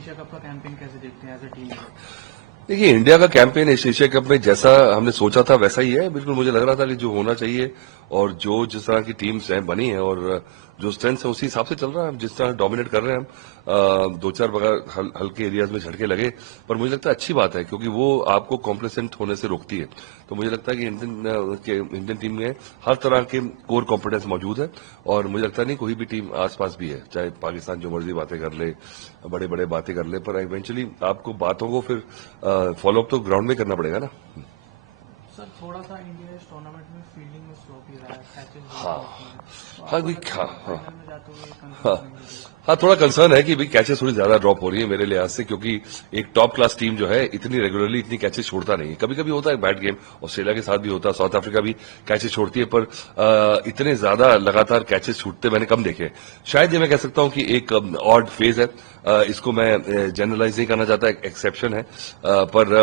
Asia cup का campaign कैसे देखते हैं एज अ टीम? देखिए, इंडिया का कैंपेन इस एशिया कप में जैसा हमने सोचा था वैसा ही है। बिल्कुल मुझे लग रहा था कि जो होना चाहिए और जो जिस तरह की टीम्स हैं बनी है और जो स्ट्रेंथ है उसी हिसाब से चल रहा है। हम जिस तरह डोमिनेट कर रहे हैं हम दो चार बगैर हल्के एरियाज में झटके लगे, पर मुझे लगता है अच्छी बात है क्योंकि वो आपको कॉम्प्लेसेंट होने से रोकती है। तो मुझे लगता है कि इंडियन टीम में हर तरह के कोर कॉम्पिटेंस मौजूद है और मुझे लगता नहीं कोई भी टीम आसपास भी है, चाहे पाकिस्तान जो मर्जी बातें कर ले, बड़े बड़े बातें कर ले, पर इवेंचुअली आपको बातों को फिर फॉलो अप तो ग्राउंड में करना पड़ेगा ना। सर थोड़ा सा इंडिया इस टूर्नामेंट में फील्डिंग में स्लो भी रहा है, कैचेस हाँ बहुत होते हैं, तो हाँ आपको भाई, लगता हाँ है कि हाँ फाइनल में जाते हुए हाँ कंफर्म नहीं होगी? हाँ, थोड़ा कंसर्न है कि भाई कैचेस थोड़ी ज्यादा ड्रॉप हो रही है मेरे लिहाज से, क्योंकि एक टॉप क्लास टीम जो है इतनी रेगुलरली इतनी कैचेस छोड़ता नहीं है। कभी कभी होता है बैड गेम, ऑस्ट्रेलिया के साथ भी होता है, साउथ अफ्रीका भी कैचेस छोड़ती है, पर इतने ज्यादा लगातार कैचेस छूटते मैंने कम देखे। शायद ये मैं कह सकता हूं कि एक ऑड फेज है। इसको मैं जनरलाइज नहीं करना चाहता, एक एक्सेप्शन है, पर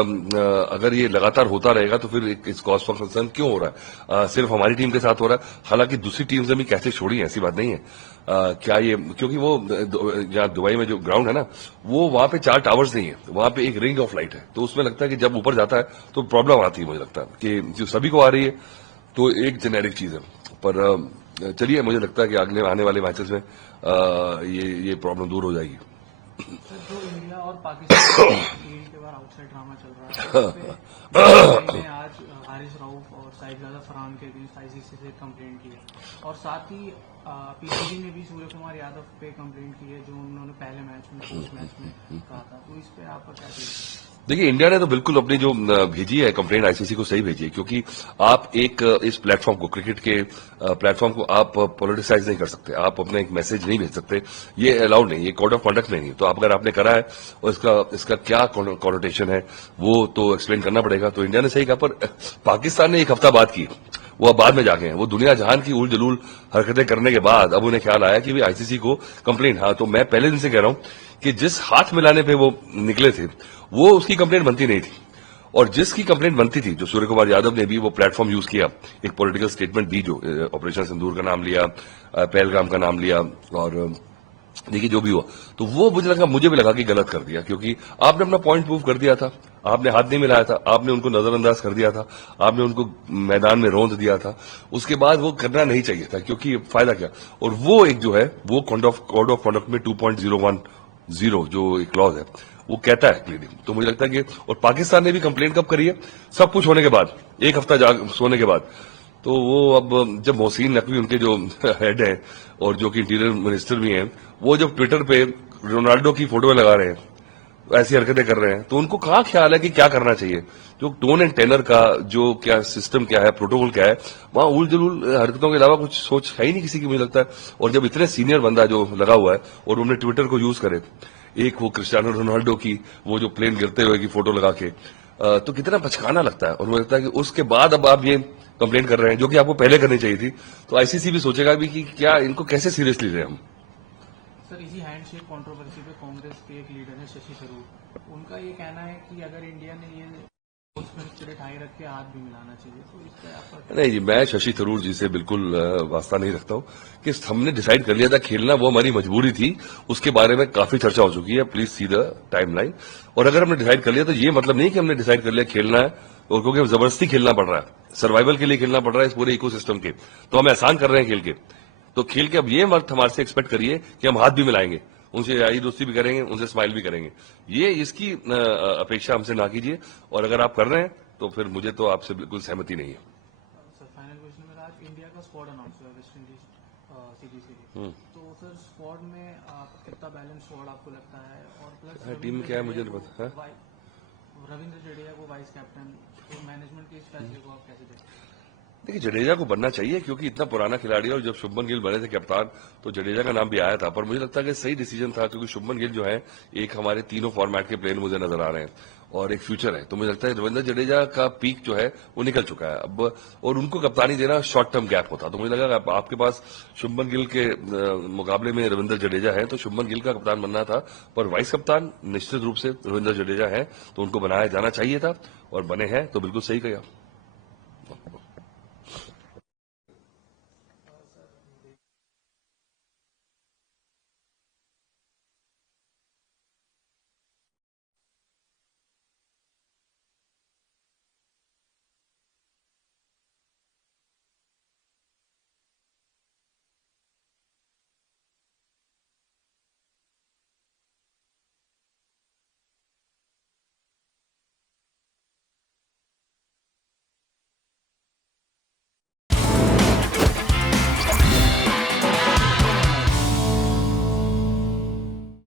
अगर ये लगातार होता रहेगा तो फिर इस कॉज फॉर कंसर्न क्यों हो रहा है? सिर्फ हमारी टीम के साथ हो रहा है, हालांकि दूसरी टीम्स ने भी कैचेस छोड़ी है, ऐसी बात नहीं है। क्या ये क्योंकि वो जहाँ दुबई में जो ग्राउंड है ना, वो वहां पे 4 टावर्स नहीं है, वहां पे एक रिंग ऑफ लाइट है, तो उसमें लगता है कि जब ऊपर जाता है तो प्रॉब्लम आती है। मुझे लगता है कि जो सभी को आ रही है तो एक जेनेरिक चीज है, पर चलिए मुझे लगता है कि अगले आने वाले मैचेस में ये प्रॉब्लम दूर हो जाएगी। सर जो इंडिया और पाकिस्तान टीम के बाहर आउटसाइड ड्रामा चल रहा है, उस पे ने आज हारिस रऊफ और साहिबजादा फरहान के अगेंस्ट आईसीसी से कंप्लेंट की है, और साथ ही पीसीबी ने भी सूर्य कुमार यादव पे कंप्लेंट की है जो उन्होंने पहले मैच में पोस्ट मैच में कहा था, तो इस पे आपका क्या कहना? देखिए, इंडिया ने तो बिल्कुल अपनी जो भेजी है कंप्लेंट आईसीसी को सही भेजी है, क्योंकि आप एक इस प्लेटफॉर्म को, क्रिकेट के प्लेटफॉर्म को आप पॉलिटिसाइज नहीं कर सकते, आप अपना एक मैसेज नहीं भेज सकते, ये अलाउड नहीं, ये कोड ऑफ कंडक्ट में नहीं। तो अगर आपने करा है और इसका क्या कॉनोटेशन है वो तो एक्सप्लेन करना पड़ेगा। तो इंडिया ने सही कहा, पर पाकिस्तान ने एक हफ्ता बाद की, वो अब बाद में जाके हैं, वो दुनिया जहान की उल जलूल हरकतें करने के बाद अब उन्हें ख्याल आया कि भाई आईसीसी को कंप्लेंट। हाँ, तो मैं पहले दिन से कह रहा हूं कि जिस हाथ मिलाने पे वो निकले थे वो उसकी कंप्लेंट बनती नहीं थी, और जिसकी कंप्लेंट बनती थी, जो सूर्य कुमार यादव ने भी वो प्लेटफॉर्म यूज किया, एक पॉलिटिकल स्टेटमेंट दी, जो ऑपरेशन सिंदूर का नाम लिया, पहलगाम का नाम लिया, और देखिए जो भी हुआ, तो वो मुझे भी लगा कि गलत कर दिया, क्योंकि आपने अपना पॉइंट प्रूव कर दिया था, आपने हाथ नहीं मिलाया था, आपने उनको नजरअंदाज कर दिया था, आपने उनको मैदान में रौंद दिया था, उसके बाद वो करना नहीं चाहिए था, क्योंकि फायदा क्या। और वो एक जो है वो कोड ऑफ कंडक्ट में 2.010 जो एक क्लॉज है वो कहता है क्लियरली। तो मुझे लगता है कि, और पाकिस्तान ने भी कंप्लेंट कब करी है? सब कुछ होने के बाद, एक हफ्ता सोने के बाद। तो वो अब जब मोहसिन नकवी उनके जो हेड है और जो कि इंटीरियर मिनिस्टर भी हैं, वो जब ट्विटर पे रोनाल्डो की फोटो लगा रहे हैं, ऐसी हरकतें कर रहे हैं, तो उनको कहाँ ख्याल है कि क्या करना चाहिए? जो टोन एंड टेनर का जो क्या सिस्टम क्या है, प्रोटोकॉल क्या है, वहां उल जलूल हरकतों के अलावा कुछ सोच है ही नहीं किसी की, मुझे लगता है। और जब इतने सीनियर बंदा जो लगा हुआ है और उन्होंने ट्विटर को यूज करे, एक वो क्रिस्टियानो रोनाल्डो की वो जो प्लेन गिरते हुए की फोटो लगा के, तो कितना बचकाना लगता है। और मुझे लगता है कि उसके बाद अब आप ये कंप्लेन कर रहे हैं, जो कि आपको पहले करनी चाहिए थी। तो आईसीसी भी सोचेगा भी कि क्या इनको कैसे सीरियसली ले हम। सर इसी हैंडशेक कंट्रोवर्सी पे कांग्रेस के एक लीडर है शशि थरूर, उनका ये कहना है कि अगर इंडिया ने ये स्पिरिट हाई रख के हाथ भी मिलाना चाहिए, तो इस पे आपका नहीं जी, मैं शशि थरूर जी से बिल्कुल वास्ता नहीं रखता हूं कि हमने डिसाइड कर लिया था खेलना, वो हमारी मजबूरी थी, उसके बारे में काफी चर्चा हो चुकी है, प्लीज सी द टाइमलाइन। और अगर हमने डिसाइड कर लिया तो ये मतलब नहीं कि हमने डिसाइड कर लिया खेलना है, और क्योंकि हम जबरदस्ती खेलना पड़ रहा है, सर्वाइवल के लिए खेलना पड़ रहा है इस पूरे इकोसिस्टम के, तो हम एहसान कर रहे हैं खेल के। तो खेल के अब ये मत हमारे से एक्सपेक्ट करिए कि हम हाथ भी मिलाएंगे, उनसे यारी दोस्ती भी करेंगे, उनसे स्माइल भी करेंगे, ये इसकी अपेक्षा हमसे ना कीजिए। और अगर आप कर रहे हैं तो फिर मुझे तो आपसे बिल्कुल सहमति नहीं है। सर फाइनल क्वेश्चन मेरा, आज इंडिया का स्क्वाड अनाउंस हुआ वेस्ट इंडीज सीरीज के लिए, तो सर स्क्वाड में कितना बैलेंस स्क्वाड आपको लगता है? और प्लस टीम क्या है मुझे नहीं पता है। रविंद्र जडेजा को वाइस कैप्टन, तो मैनेजमेंट के इस फैसले को आप कैसे देखते हैं? देखिए, जडेजा को बनना चाहिए क्योंकि इतना पुराना खिलाड़ी है, और जब शुभमन गिल बने थे कप्तान तो जडेजा का नाम भी आया था, पर मुझे लगता है कि सही डिसीजन था, क्योंकि शुभमन गिल जो है एक हमारे तीनों फॉर्मेट के प्लेयर मुझे नजर आ रहे हैं और एक फ्यूचर है। तो मुझे लगता है रविंद्र जडेजा का पीक जो है वो निकल चुका है अब, और उनको कप्तानी देना शॉर्ट टर्म गैप होता। तो मुझे लगा आपके पास शुभमन गिल के मुकाबले में रविंद्र जडेजा है, तो शुभमन गिल का कप्तान बनना था, पर वाइस कप्तान निश्चित रूप से रविंद्र जडेजा है, तो उनको बनाया जाना चाहिए था, और बने हैं तो बिल्कुल सही किया।